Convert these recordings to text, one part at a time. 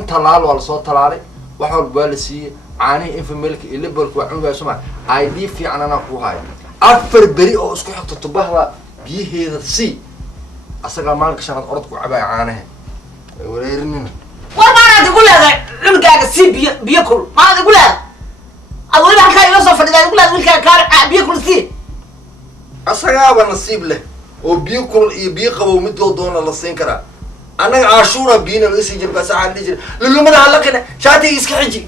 10 talaal waa la soo talaalay wax walba la siiyay caanaha infamilka iyo liberka waa cunuga Soomaali ID fiican ana ku hayo afar bari oo isku xigto tubahda biyaheeda si asaga maalka shaqad orod ku cabay caanaha wareerinin وما تقول هذا عمك سي بياكل ما تقول هذا أقول لك هاي يوصف إذا يقول هذا عمك كار بياكل سي أصلا نصيب له وبياكل بيقبل ومدو دون الله سينكرا أنا عاشورة بينا ويسجل بس عندي جل للو من هلا شاتي يسكت حجي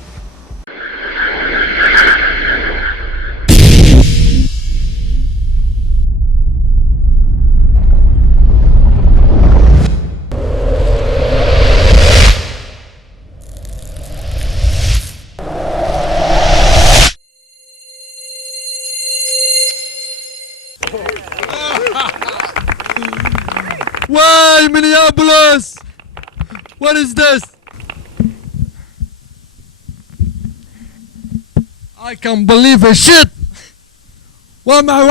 Why Minneapolis? What is this? I can't believe it. Shit! ومع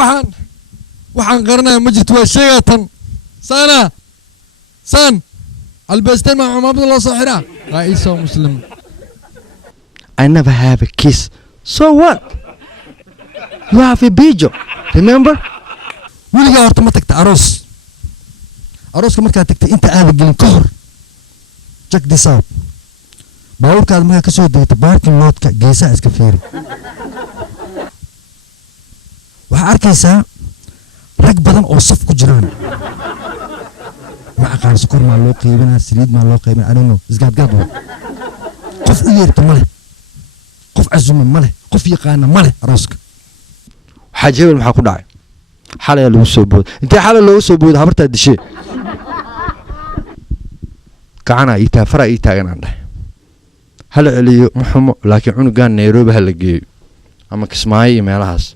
وحن قرنا مجد وشيئة سنة سن البستين مع عمر عبد الله صحيرة رئيس مسلم. I never have a kiss. So what? You have a bijo. Remember? ولقى أرتمتك أروس أروس كمان كاتك أنت قاعد جلين كهر check this out بقول كاد ما كسر ديت باركين لوت كجيسة إسكافيري وحاركيسا رك بدن أوصف كجران مع قارس كور مع لو قيمنا سريد مع لو قيمنا I don't know إزقاد قادو قف إيرت ماله قف عزوم ماله قف يقانا ماله أروسك حاجة ما حكون داعي حالة لو سوبود أنت حالة لو سوبود هبرت هذا الشيء كأنا إيتا فرا إيتا أنا عنده هلا اللي محمد لكن عنو كان نيروبي هلا جي أما كسماعي ما لهاس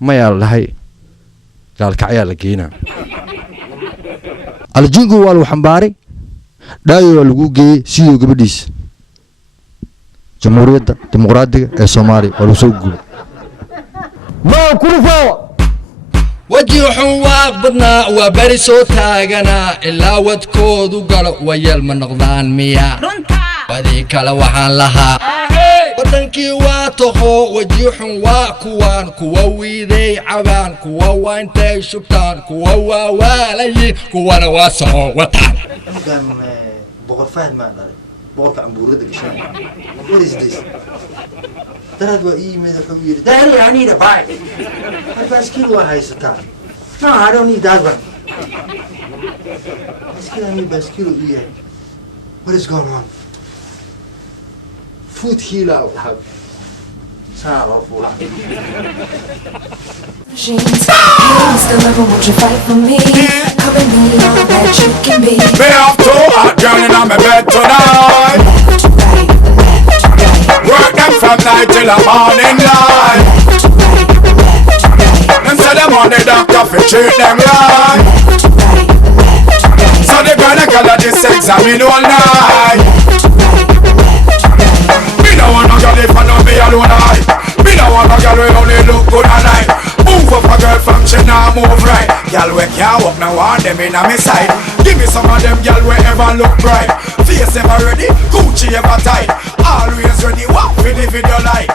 ما يالهاي قال كعيا لقينا الجنجو والو حنباري دايو لقو جي سيو قبديس جمهورية ديمقراطية الصومالي والو سوقو ما كل فوا وجيح وابدنا وبرسو تاغنا إلا ودكود وقالوا ويل من نقضان مياه وذيك لوحان لها ودنكي واتخو وجيح واكوان كوويدي عبان كووانتي شبتان كووالي كوانا واسعو وطان قام بغرفات ما داري بغرف عم بورد قشان what is this ترى وإيه ماذا حبير داري يعني ده باي الباسكيل وهاي ستار no I don't need that one باسكيل أنا باسكيل وإيه what is going on food healer سارة فولا Machines, the level, won't you fight for me? Cover me all that you can be. Me up to hot girl in my bed tonight. Left to right, left to right. Work them from night till the morning light. Left to right, left to right. Them say them on the doctor fi treat them right. Left to right, left to right. So the gynecologist examine all night. Left to right, left to right. Me no want no girl if I know me alone I. Me no want no girl we only look good at night. Move up a girl from she now move right. Girl we can't walk now want them in a me side. Give me some of them girl we ever look bright. Face ever ready, Gucci ever tight. Always ready, walk with the video light.